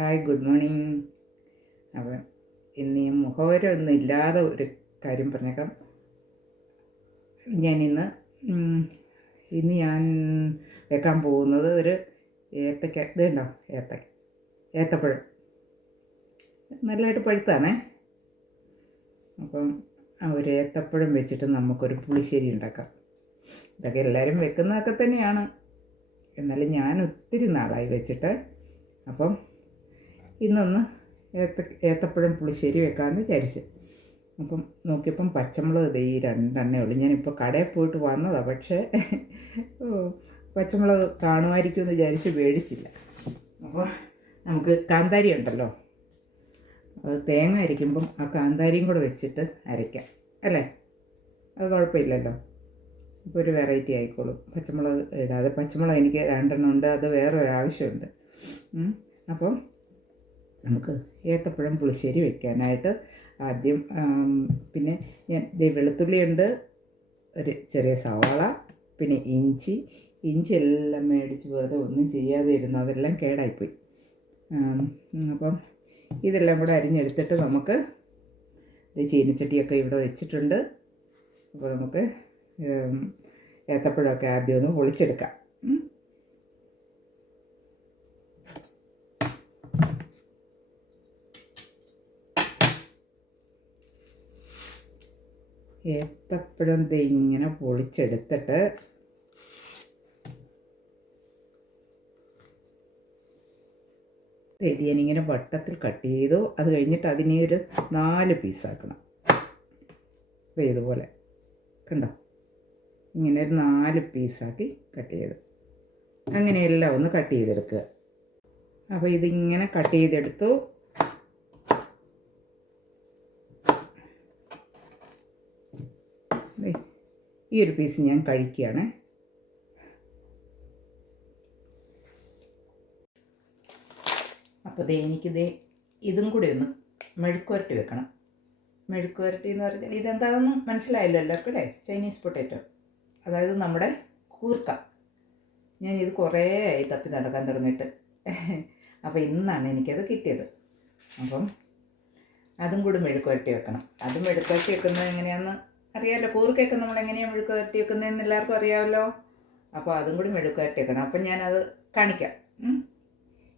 Hi good morning. അപ്പം ഇന്ന് ഈ മുഖവരമൊന്നും ഇല്ലാതെ ഒരു കാര്യം പറഞ്ഞേക്കാം. ഞാനിന്ന് ഇന്ന് ഞാൻ വെക്കാൻ പോകുന്നത് ഒരു ഏത്തക്ക ഇത് കണ്ടോ? ഏത്തക്ക ഏത്തപ്പഴം. നല്ലതായിട്ട് പഴുത്താണേ അപ്പം ഒരു ഏത്തപ്പഴം വെച്ചിട്ട് നമുക്കൊരു പുളിശ്ശേരി ഉണ്ടാക്കാം. ഇതൊക്കെ എല്ലാവരും വെക്കുന്നതൊക്കെ തന്നെയാണ്. എന്നാലും ഞാൻ ഒത്തിരി നാളായി വെച്ചിട്ട് അപ്പം ഇന്നൊന്ന് ഏത്ത ഏത്തപ്പഴം പുളിശ്ശേരി വെക്കാമെന്ന് വിചാരിച്ച്. അപ്പം നോക്കിയപ്പം പച്ചമുളക് ദേ ഈ രണ്ടെണ്ണേ ഉള്ളൂ. ഞാനിപ്പോൾ കടയിൽ പോയിട്ട് വന്നതാണ് പക്ഷേ പച്ചമുളക് കാണുമായിരിക്കും എന്ന് വിചാരിച്ച് മേടിച്ചില്ല. അപ്പോൾ നമുക്ക് കാന്താരി ഉണ്ടല്ലോ. തേങ്ങ അരിക്കുമ്പം ആ കാന്താരിയും കൂടെ വെച്ചിട്ട് അരയ്ക്കാം. അല്ലേ? അത് കുഴപ്പമില്ലല്ലോ. ഇപ്പോൾ ഒരു വെറൈറ്റി ആയിക്കോളും. പച്ചമുളക് ഇടാതെ. പച്ചമുളക് എനിക്ക് രണ്ടെണ്ണം ഉണ്ട്. അത് വേറൊരു ആവശ്യമുണ്ട് ഉം. അപ്പം നമുക്ക് ഏത്തപ്പഴം പുളിശ്ശേരി വെക്കാനായിട്ട് ആദ്യം പിന്നെ ഞാൻ വെളുത്തുള്ളിയുണ്ട് ഒരു ചെറിയ സവാള പിന്നെ ഇഞ്ചി. ഇഞ്ചി എല്ലാം മേടിച്ച് വെറുതെ ഒന്നും ചെയ്യാതെ ഇരുന്ന് അതെല്ലാം കേടായിപ്പോയി. അപ്പം ഇതെല്ലാം കൂടെ അരിഞ്ഞെടുത്തിട്ട് നമുക്ക് ഇത് ചീനച്ചട്ടിയൊക്കെ ഇവിടെ വെച്ചിട്ടുണ്ട്. അപ്പോൾ നമുക്ക് ഏത്തപ്പഴമൊക്കെ ആദ്യം ഒന്ന് പൊളിച്ചെടുക്കാം. ഏത്തപ്പഴം ഇങ്ങനെ പൊളിച്ചെടുത്തിട്ട് ഇത് ഞാനിങ്ങനെ വട്ടത്തിൽ കട്ട് ചെയ്തു. അത് കഴിഞ്ഞിട്ട് അതിനെ ഒരു നാല് പീസാക്കണം ഇതുപോലെ. കണ്ടോ? ഇങ്ങനെ ഒരു നാല് പീസാക്കി കട്ട് ചെയ്തു. അങ്ങനെയെല്ലാം ഒന്ന് കട്ട് ചെയ്തെടുക്കുക. അപ്പോൾ ഇതിങ്ങനെ കട്ട് ചെയ്തെടുത്തു ദേ, ഈ ഒരു പീസ് ഞാൻ കഴിക്കുകയാണ്. അപ്പോൾ ദേ എനിക്കിത് ഇതും കൂടി ഒന്ന് മെഴുക്കുവരട്ടി വെക്കണം. മെഴുക്കുവരട്ടി എന്ന് പറഞ്ഞാൽ ഇതെന്താണെന്ന് മനസ്സിലായല്ലോ എല്ലാവർക്കും അല്ലേ? ചൈനീസ് പൊട്ടാറ്റോ അതായത് നമ്മുടെ കൂർക്ക. ഞാൻ ഇത് കുറേ ആയി തപ്പി നടക്കാൻ തുടങ്ങിയിട്ട്. അപ്പോൾ ഇന്നാണ് എനിക്കത് കിട്ടിയത്. അപ്പം അതും കൂടി മെഴുക്കുവരട്ടി വെക്കണം. അത് മെഴുക്കുവരട്ടി വെക്കുന്നത് എങ്ങനെയാണെന്ന് അറിയാമല്ലോ കൂർക്കയൊക്കെ നമ്മൾ എങ്ങനെയാണ് മെഴുക്ക് വരട്ടി വെക്കുന്നതെന്ന് എല്ലാവർക്കും അറിയാമല്ലോ. അപ്പോൾ അതും കൂടി മെഴുക്ക് വരട്ടി വെക്കണം അപ്പം ഞാനത് കാണിക്കാം.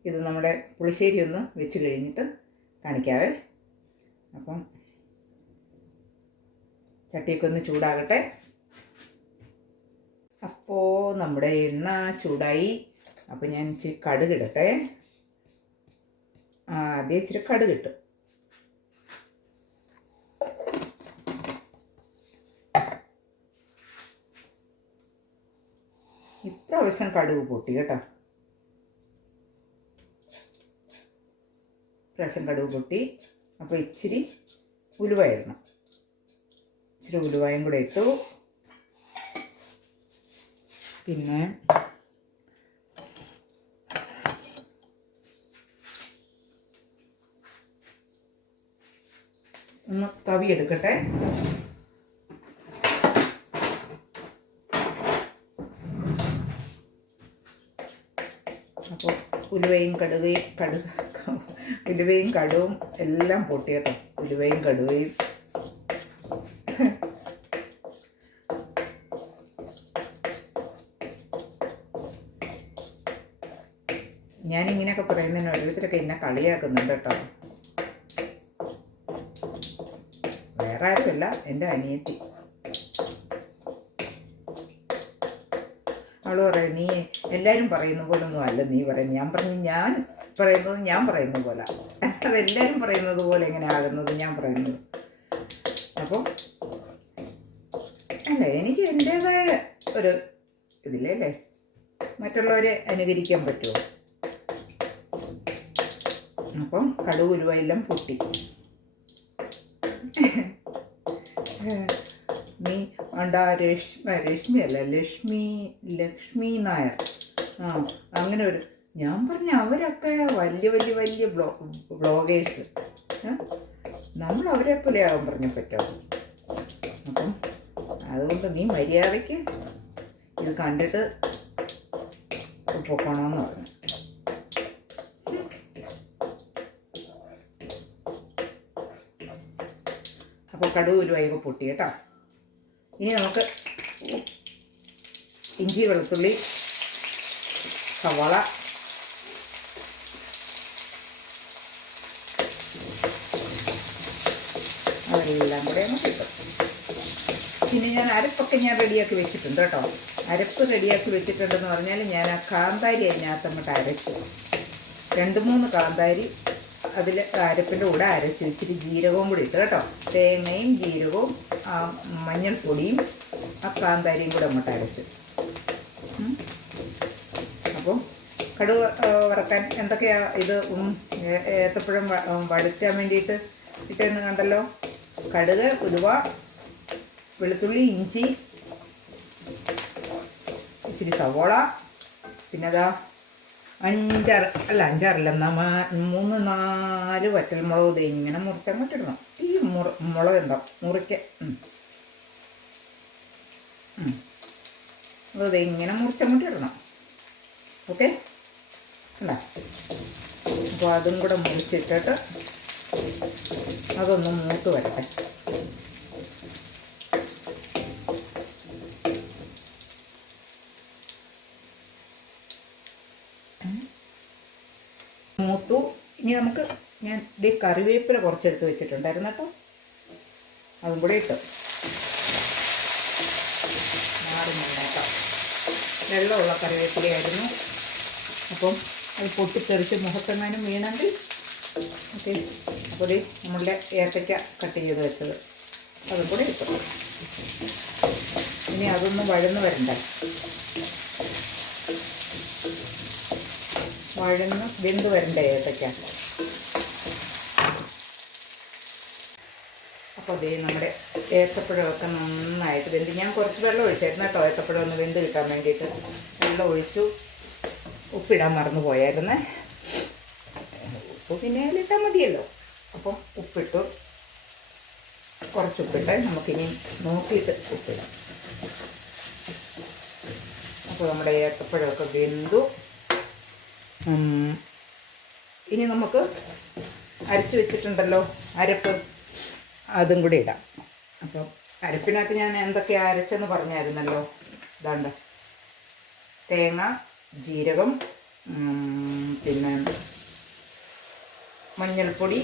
ഇത് നമ്മുടെ പുളിശ്ശേരി ഒന്ന് വെച്ച് കഴിഞ്ഞിട്ട് കാണിക്കാവേ. അപ്പം ചട്ടിയൊക്കെ ഒന്ന് ചൂടാകട്ടെ. അപ്പോൾ നമ്മുടെ എണ്ണ ചൂടായി. അപ്പോൾ ഞാൻ ഇച്ചിരി കടുകിടട്ടെ. ആദ്യം ഇച്ചിരി കടുകിട്ടു. ഇപ്രാവശ്യം കടുക് പൊട്ടി കേട്ടോ. പ്രാവശ്യം കടുക് പൊട്ടി അപ്പോൾ ഇച്ചിരി ഉലുവ ഇടണം. ഇച്ചിരി ഉലുവയും കൂടെ ഇട്ടു. പിന്നെ ഒന്ന് തവി എടുക്കട്ടെ അപ്പോൾ ഉലുവയും കടുവയും കടു ഉലുവയും കടുവും എല്ലാം പൊട്ടിയട്ടോ ഉലുവയും കടുവയും. ഞാൻ ഇങ്ങനെയൊക്കെ പറയുന്നതിന് ഓരോരുത്തരൊക്കെ എന്നെ കളിയാക്കുന്നുണ്ട് കേട്ടോ. വേറെ ആരുമല്ല എന്റെ അനിയത്തി. അവൾ പറയും നീ എല്ലാവരും പറയുന്ന പോലെ ഒന്നും അല്ല നീ പറയുന്നത്. ഞാൻ പറഞ്ഞു ഞാൻ പറയുന്നത് ഞാൻ പറയുന്ന പോലെ അത് എല്ലാവരും പറയുന്നത് പോലെ എങ്ങനെ ആകുന്നത് ഞാൻ പറയുന്നത്. അപ്പോൾ അല്ല എനിക്ക് എന്റേതായ ഒരു ഇതില്ലേ അല്ലേ മറ്റുള്ളവരെ അനുകരിക്കാൻ പറ്റുമോ അപ്പം കടുവ് ഉരുവയെല്ലാം പൊട്ടി. ലക്ഷ്മി ഉണ്ടാ രശ്മി രശ്മി അല്ല ലക്ഷ്മി ലക്ഷ്മി നായർ. ആ അങ്ങനെ ഒരു ഞാൻ പറഞ്ഞു അവരൊക്കെ വലിയ വലിയ വലിയ ബ്ലോ ബ്ലോഗേഴ്സ്. നമ്മൾ അവരെ പോലെ ആകും പറഞ്ഞു പറ്റുമോ അപ്പം അതുകൊണ്ട് നീ മര്യാദയ്ക്ക് ഇത് കണ്ടിട്ട് പോകണമെന്ന് പറഞ്ഞു. അപ്പോൾ ഒരു ഉലുവായൊക്കെ പൊട്ടി കേട്ടോ. ഇനി നമുക്ക് ഇഞ്ചി വെളുത്തുള്ളി സവാള അതെല്ലാം കൂടെ അങ്ങ് കിട്ടും പിന്നെ ഞാൻ അരപ്പൊക്കെ ഞാൻ റെഡിയാക്കി വെച്ചിട്ടുണ്ട് കേട്ടോ. അരപ്പ് റെഡിയാക്കി വെച്ചിട്ടുണ്ടെന്ന് പറഞ്ഞാൽ ഞാൻ ആ കാന്താരി അതിനകത്ത് അങ്ങോട്ട് അരച്ചു. രണ്ട് മൂന്ന് കാന്താരി അതിൽ അരപ്പിന്റെ കൂടെ അരച്ച് ഇച്ചിരി ജീരകവും കൂടി ഇട്ട് കേട്ടോ. തേങ്ങയും ജീരകവും ആ മഞ്ഞൾപ്പൊടിയും ആ കാന്താരിയും കൂടെ അങ്ങോട്ട് അരച്ച് അപ്പോൾ ആ, വറക്കാൻ എന്തൊക്കെയാ ഇത് ഏത്തപ്പഴം വഴറ്റാൻ വേണ്ടിയിട്ട് ഇട്ടെന്ന് കണ്ടല്ലോ? കടുക് ഉലുവ വെളുത്തുള്ളി ഇഞ്ചി ഇച്ചിരി സവോള പിന്നെ അതാ അഞ്ചാറ് അല്ല അഞ്ചാറില്ല നമ്മ മൂന്ന് നാല് വറ്റൽമുളക് ഇങ്ങനെ മുറിച്ചങ്ങോട്ടിടണം ഈ മുറ മുളക് ഉണ്ടാവും മുറിക്ക. അത് ഇങ്ങനെ മുറിച്ചങ്ങോട്ട് ഇടണം. ഓക്കെ? അല്ല അപ്പോൾ അതും കൂടെ മുറിച്ചിട്ടിട്ട് അതൊന്ന് മൂത്ത് വരട്ടെ. മൂത്തു. ഇനി നമുക്ക് ഞാൻ ഇത് കറിവേപ്പില കുറച്ചെടുത്ത് വെച്ചിട്ടുണ്ടായിരുന്നു കേട്ടോ. അതും കൂടെ ഇട്ടു മാറുന്നില്ല കേട്ടോ വെള്ളമുള്ള കറിവേപ്പിലയായിരുന്നു. അപ്പം അത് പൊട്ടിത്തെറിച്ച് മുഖത്തെങ്ങാനും വീണെങ്കിൽ ഓക്കെ. അപ്പോൾ ഇത് നമ്മളുടെ ഏത്തയ്ക്ക കട്ട് ചെയ്ത് വെച്ചത്. അതും കൂടെ ഇട്ടു. ഇനി അതൊന്ന് വഴന്ന് വരണ്ടേ. വഴന്ന് വെന്ത് വരണ്ടേ ഏത്തയ്ക്ക. അപ്പോൾ അതേ നമ്മുടെ ഏത്തപ്പഴമൊക്കെ നന്നായിട്ട് വെന്ത്. ഞാൻ കുറച്ച് വെള്ളം ഒഴിച്ചായിരുന്നു കേട്ടോ ഏത്തപ്പഴം ഒന്ന് വെന്ത് കിട്ടാൻ വേണ്ടിയിട്ട്. വെള്ളം ഒഴിച്ചു. ഉപ്പിടാൻ മറന്നു പോയായിരുന്നേ. ഉപ്പ് പിന്നെ ഇട്ടാൽ മതിയല്ലോ. അപ്പം ഉപ്പിട്ടു. കുറച്ച് ഉപ്പിട്ട് നമുക്കിനി നോക്കിയിട്ട് ഉപ്പിടാം. അപ്പോൾ നമ്മുടെ ഏത്തപ്പഴമൊക്കെ വെന്തു. ഇനി നമുക്ക് അരച്ചു വെച്ചിട്ടുണ്ടല്ലോ അരപ്പ്. അതും കൂടി ഇടാം. അപ്പം അരപ്പിനകത്ത് ഞാൻ എന്തൊക്കെ അരച്ചെന്ന് പറഞ്ഞായിരുന്നല്ലോ? ഇതാണ്ട്. തേങ്ങ ജീരകം പിന്നെ മഞ്ഞൾപ്പൊടി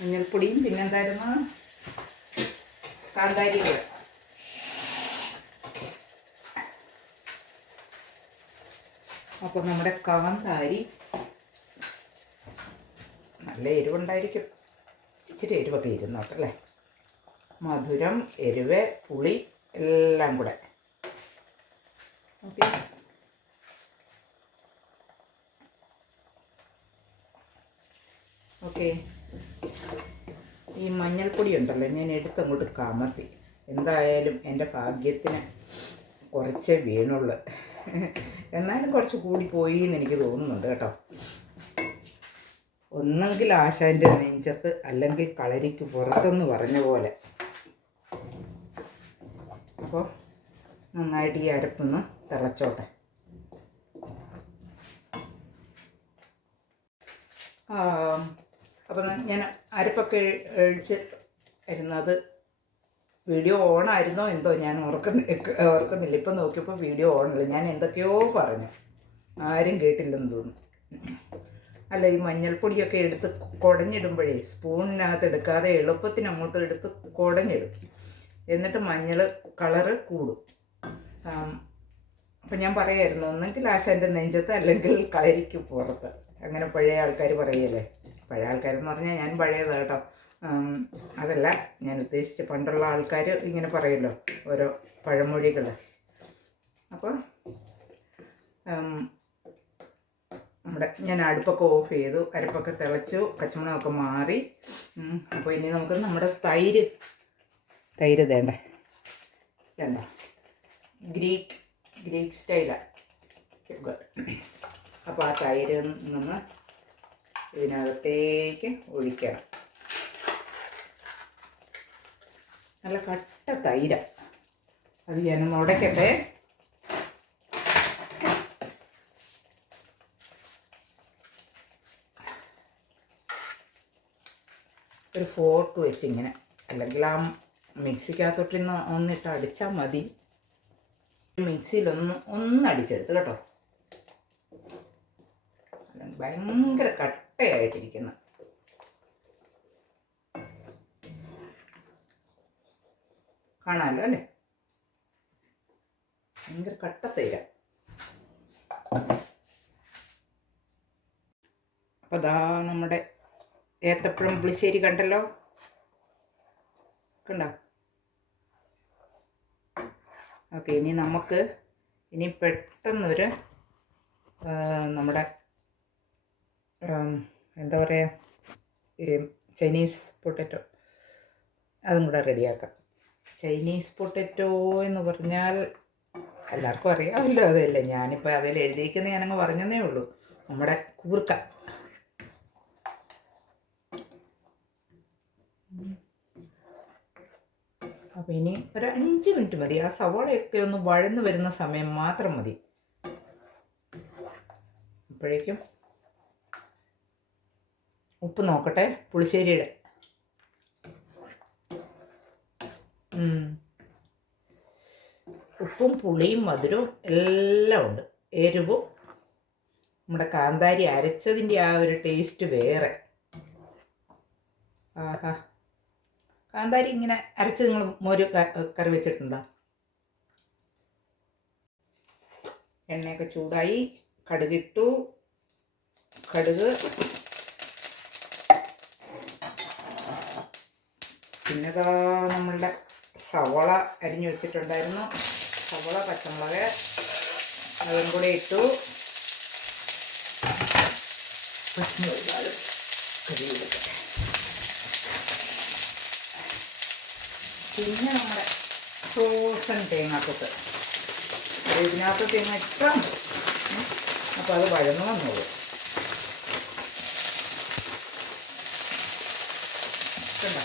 മഞ്ഞൾപ്പൊടിയും പിന്നെന്തായിരുന്നു കാന്താരി അപ്പോൾ നമ്മുടെ കാന്താരി നല്ല എരിവുണ്ടായിരിക്കും. ഇച്ചിരി എരിവൊക്കെ ഇരുന്നോട്ടല്ലേ മധുരം എരിവ് പുളി എല്ലാം കൂടെ. ഓക്കെ. ഓക്കെ. ഈ മഞ്ഞൾപ്പൊടി ഉണ്ടല്ലോ ഞാൻ എടുത്തങ്ങോട്ട് കമത്തി. എന്തായാലും എന്റെ ഭാഗ്യത്തിന് കുറച്ചേ വീണുള്ളൂ. എന്നാലും കുറച്ച് കൂടി പോയി എന്ന് എനിക്ക് തോന്നുന്നുണ്ട് കേട്ടോ. ഒന്നെങ്കിൽ ആശാന്റെ നെഞ്ചത്ത് അല്ലെങ്കിൽ കളരിക്ക് പുറത്തെന്ന് പറഞ്ഞ പോലെ. അപ്പോൾ നന്നായിട്ട് ഈ അരപ്പൊന്ന് തിളച്ചോട്ടെ. അപ്പം ഞാൻ അരപ്പൊക്കെ ഒഴിച്ച് ഇരുന്നത് വീഡിയോ ഓൺ ആയിരുന്നോ എന്തോ ഞാൻ ഓർക്കുന്ന ഓർക്കുന്നില്ല. ഇപ്പം നോക്കിയപ്പോൾ വീഡിയോ ഓണല്ല. ഞാൻ എന്തൊക്കെയോ പറഞ്ഞു. ആരും കേട്ടില്ലെന്ന് തോന്നുന്നു. അല്ല ഈ മഞ്ഞൾപ്പൊടിയൊക്കെ എടുത്ത് കുടഞ്ഞിടുമ്പോഴേ സ്പൂണിനകത്ത് എടുക്കാതെ എളുപ്പത്തിന് അങ്ങോട്ട് എടുത്ത് കുടഞ്ഞിടും. എന്നിട്ട് മഞ്ഞൾ കളറ് കൂടും. അപ്പം ഞാൻ പറയായിരുന്നു. ഒന്നെങ്കിൽ ആശാന്റെ നെഞ്ചത്ത് അല്ലെങ്കിൽ കളരിക്ക് പുറത്ത്. അങ്ങനെ പഴയ ആൾക്കാർ പറയല്ലേ? പഴയ ആൾക്കാരെന്ന് പറഞ്ഞാൽ ഞാൻ ഉം, അതല്ല ഞാൻ ഉദ്ദേശിച്ച പണ്ടുള്ള ആൾക്കാർ ഇങ്ങനെ പറയുമല്ലോ ഓരോ പഴമൊഴികൾ അപ്പോൾ നമ്മുടെ ഞാൻ അടുപ്പൊക്കെ ഓഫ് ചെയ്തു അരപ്പൊക്കെ തിളച്ചു പച്ചമുളകൊക്കെ മാറി. അപ്പോൾ ഇനി നമുക്ക് നമ്മുടെ തൈര് തൈര് തേണ്ട തേണ്ട ഗ്രീക്ക് ഗ്രീക്ക് സ്റ്റൈലാണ് അപ്പോൾ ആ തൈര് നിന്ന് ഇതിനകത്തേക്ക് ഒഴിക്കണം. നല്ല കട്ട തൈര. അത് ഞാനൊന്ന് ഉടയ്ക്കട്ടെ ഒരു ഫോർക്ക് വെച്ച് ഇങ്ങനെ. അല്ലെങ്കിൽ ആ മിക്സിക്കകത്തോട്ടിന്ന് ഒന്നിട്ട് അടിച്ചാൽ മതി. മിക്സിയിലൊന്ന് ഒന്ന് അടിച്ചെടുത്ത് കേട്ടോ. ഭയങ്കര കട്ടയായിട്ടിരിക്കുന്നത് കാണാമല്ലോ അല്ലേ? ഭയങ്കര കട്ടത്തേര അപ്പോൾ ദാ നമ്മുടെ ഏത്തപ്പഴം പുളിശ്ശേരി കണ്ടല്ലോ? കണ്ടോ? ഓക്കെ ഇനി നമുക്ക് ഇനി പെട്ടെന്നൊരു നമ്മുടെ എന്താ പറയുക ചൈനീസ് പൊട്ടറ്റോ അതും കൂടെ റെഡിയാക്കാം. ചൈനീസ് പൊട്ടറ്റോ എന്ന് പറഞ്ഞാൽ എല്ലാവർക്കും അറിയാമല്ലോ അതല്ലേ? ഞാനിപ്പോൾ അതിൽ എഴുതിയിരിക്കുന്നത് ഞാനങ്ങ് പറഞ്ഞതേ ഉള്ളൂ. നമ്മുടെ കൂർക്ക. അപ്പം ഇനി ഒരു അഞ്ച് മിനിറ്റ് മതി. ആ സവാളയൊക്കെ ഒന്ന് വഴന്ന് വരുന്ന സമയം മാത്രം മതി. അപ്പോഴേക്കും ഉപ്പ് നോക്കട്ടെ പുളിശ്ശേരിയുടെ. ഉപ്പും പുളിയും മധുരവും എല്ലാം ഉണ്ട്. എരിവും. നമ്മുടെ കാന്താരി അരച്ചതിന്റെ ആ ഒരു ടേസ്റ്റ് വേറെ. ആഹാ. കാന്താരി ഇങ്ങനെ അരച്ച് നിങ്ങൾ മോര് കറി വെച്ചിട്ടുണ്ടോ? എണ്ണയൊക്കെ ചൂടായി. കടുകിട്ടു. കടുക്. പിന്നെതാ നമ്മളുടെ സവള അരിഞ്ഞു വെച്ചിട്ടുണ്ടായിരുന്നു. സവോള പച്ചമുളക് അതും കൂടെ ഇട്ടു. പിന്നെ നമ്മുടെ സോസൻ തേങ്ങാക്കൊത്ത്. ഇതിനകത്ത് തേങ്ങ ഇഷ്ടം അപ്പോൾ അത് വഴന്നു വന്നോളൂ. കണ്ടോ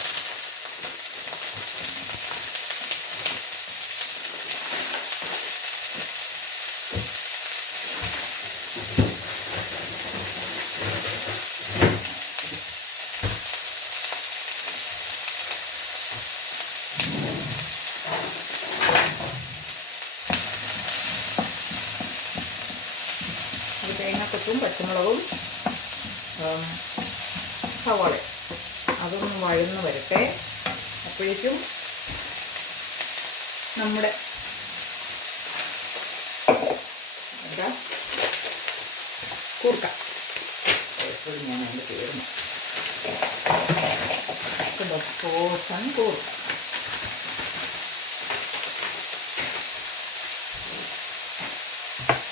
ഈ തേങ്ങാക്കൊത്തും പച്ചമുളകും ഉം, സവാള വഴന്ന് വരട്ടെ. അപ്പോഴേക്കും നമ്മുടെ എന്താ? കൂർക്ക. എപ്പോഴും ഞാൻ അതിന്റെ പേരുന്നു കണ്ടോ പോസൻ കൂർക്ക.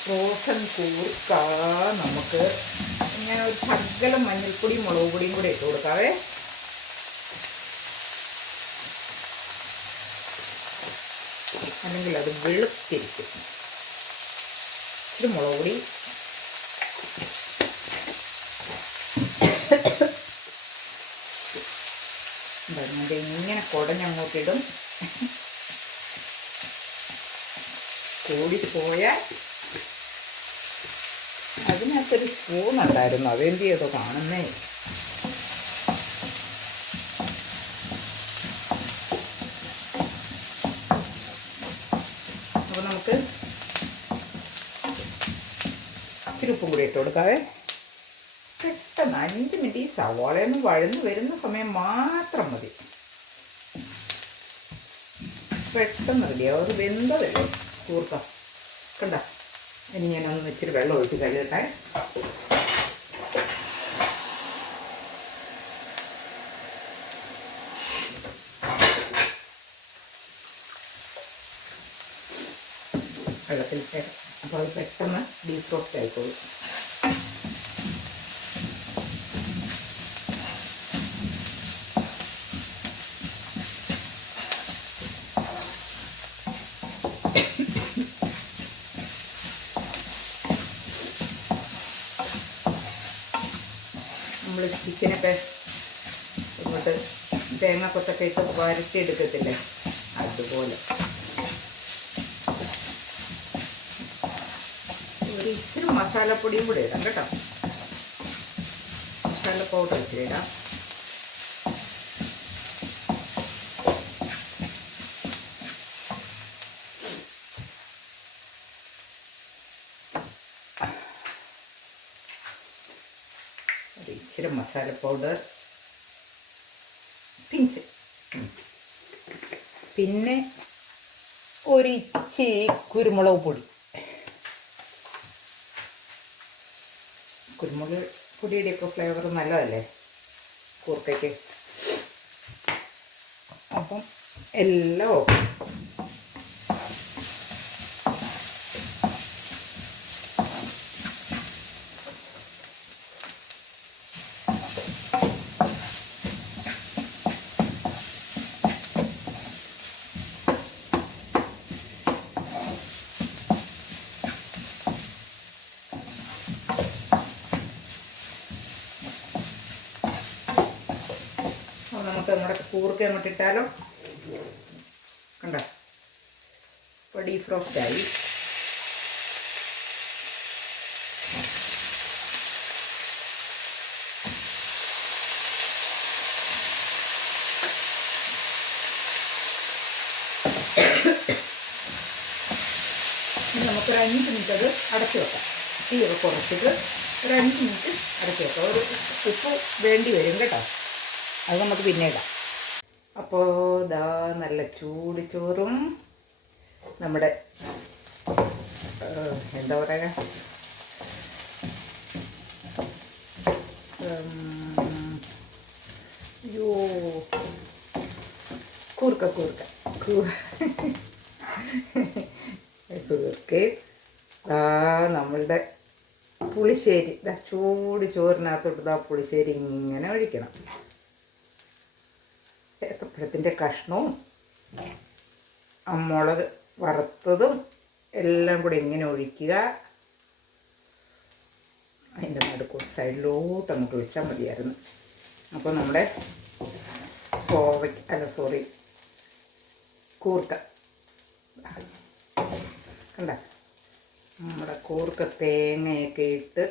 റോസൻ കൂർക്ക നമുക്ക് ഇങ്ങനെ ഒരു ശകലം മഞ്ഞൾപ്പൊടിയും മുളക് പൊടിയും കൂടെ ഇട്ട് കൊടുക്കാവേ. അല്ലെങ്കിൽ അത് വെളുത്തിരിക്കും. ഇച്ചിരി മുളക് പൊടി. എന്നിട്ട് ഇങ്ങനെ കുടഞ്ഞങ്ങോട്ടിടും കൂടിപ്പോയാൽ അതിനകത്തൊരു സ്പൂൺ ഉണ്ടായിരുന്നു. അതെന്ത് ചെയ്തോ? കാണുന്നേ അപ്പോൾ നമുക്ക് ഇച്ചിരി ഉപ്പും കൂടി ഇട്ട് കൊടുക്കാവേ. പെട്ടെന്ന് അഞ്ച് മിനിറ്റ് ഈ സവാളയൊന്ന് വഴന്ന് വരുന്ന സമയം മാത്രം മതി. പെട്ടെന്ന് റെഡിയാവും അത് വെന്തതല്ലേ? കൂർക്ക. കണ്ട? ഇനി ഞാനൊന്ന് ഇച്ചിരി വെള്ളം ഒഴിച്ച് കഴുകട്ടെ. വെള്ളത്തിൽ അപ്പോൾ അത് പെട്ടെന്ന് ഡീപ് റോസ്റ്റ് ആയിക്കോളും നമ്മൾ ചിക്കനൊക്കെ ഇങ്ങോട്ട് തേങ്ങാക്കൊത്തൊക്കെ ഇട്ട് വരട്ടിയെടുക്കത്തില്ലേ? അതുപോലെ. നമുക്ക് ഇത്തിരി മസാലപ്പൊടിയും കൂടെ ഇടാം കേട്ടോ. മസാല പൗഡർ ഇത്തിരി ഇടാം. ഇച്ചിരി മസാല പൗഡർ പിഞ്ച്. പിന്നെ ഒരിച്ചിരി കുരുമുളക് പൊടി. കുരുമുളക് പൊടിയുടെയൊക്കെ ഫ്ലേവർ നല്ലതല്ലേ? കൂർക്കയ്ക്ക്. അപ്പം എല്ലാം ഓക്കെ നമ്മുടെ കൂർക്ക അങ്ങോട്ട് ഇട്ടാലോ? കണ്ട? ഇപ്പോൾ ഡീഫ്രോസ്റ്റ് ആയി. നമുക്കൊരു അഞ്ച് മിനിറ്റ് അത് അടച്ചു വെക്കാം. തീയൊക്കെ കുറച്ചിട്ട് ഒരു അഞ്ച് മിനിറ്റ് അടച്ചു വെക്കാം. ഒരു ഉപ്പ് വേണ്ടി വരും കേട്ടോ. അത് നമുക്ക് പിന്നെ ഇടാം. അപ്പോൾ ദാ നല്ല ചൂട് ചോറും നമ്മുടെ എന്താ പറയുക അയ്യോ കൂർക്ക കൂർക്ക. കൂർക്കയും ആ നമ്മളുടെ പുളിശ്ശേരി. ദാ ചൂട് ചോറിനകത്തോട്ട് ദാ പുളിശ്ശേരി ഇങ്ങനെ ഒഴിക്കണം. ഏത്തപ്പഴത്തിന്റെ കഷ്ണവും മുളക് വറുത്തതും എല്ലാം കൂടി ഇങ്ങനെ ഒഴിക്കുക. അതിന്റെ നടുക്കു സൈഡിലോട്ട് അങ്ങോട്ട് ഒഴിച്ചാൽ മതിയായിരുന്നു. അപ്പോൾ നമ്മുടെ കോവയ്ക്ക് അല്ല സോറി കൂർക്ക. കണ്ട? നമ്മുടെ കൂർക്ക തേങ്ങയൊക്കെ ഇട്ട്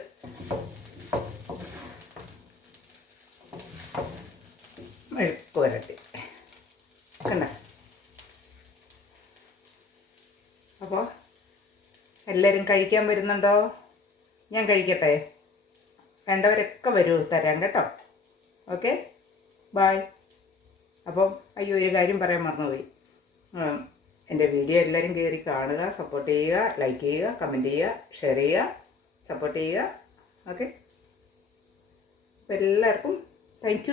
മെഴുക്ക് വരട്ടി കണ്ട അപ്പോൾ എല്ലാവരും കഴിക്കാൻ വരുന്നുണ്ടോ? ഞാൻ കഴിക്കട്ടെ. വേണ്ടവരൊക്കെ വരൂ തരാം കേട്ടോ. ഓക്കെ? ബായ് അപ്പം അയ്യോ ഒരു കാര്യം പറയാൻ മറന്നുപോയി. എന്റെ വീഡിയോ എല്ലാവരും കയറി കാണുക സപ്പോർട്ട് ചെയ്യുക ലൈക്ക് ചെയ്യുക കമന്റ് ചെയ്യുക ഷെയർ ചെയ്യുക സപ്പോർട്ട് ചെയ്യുക. ഓക്കെ? എല്ലാവർക്കും താങ്ക്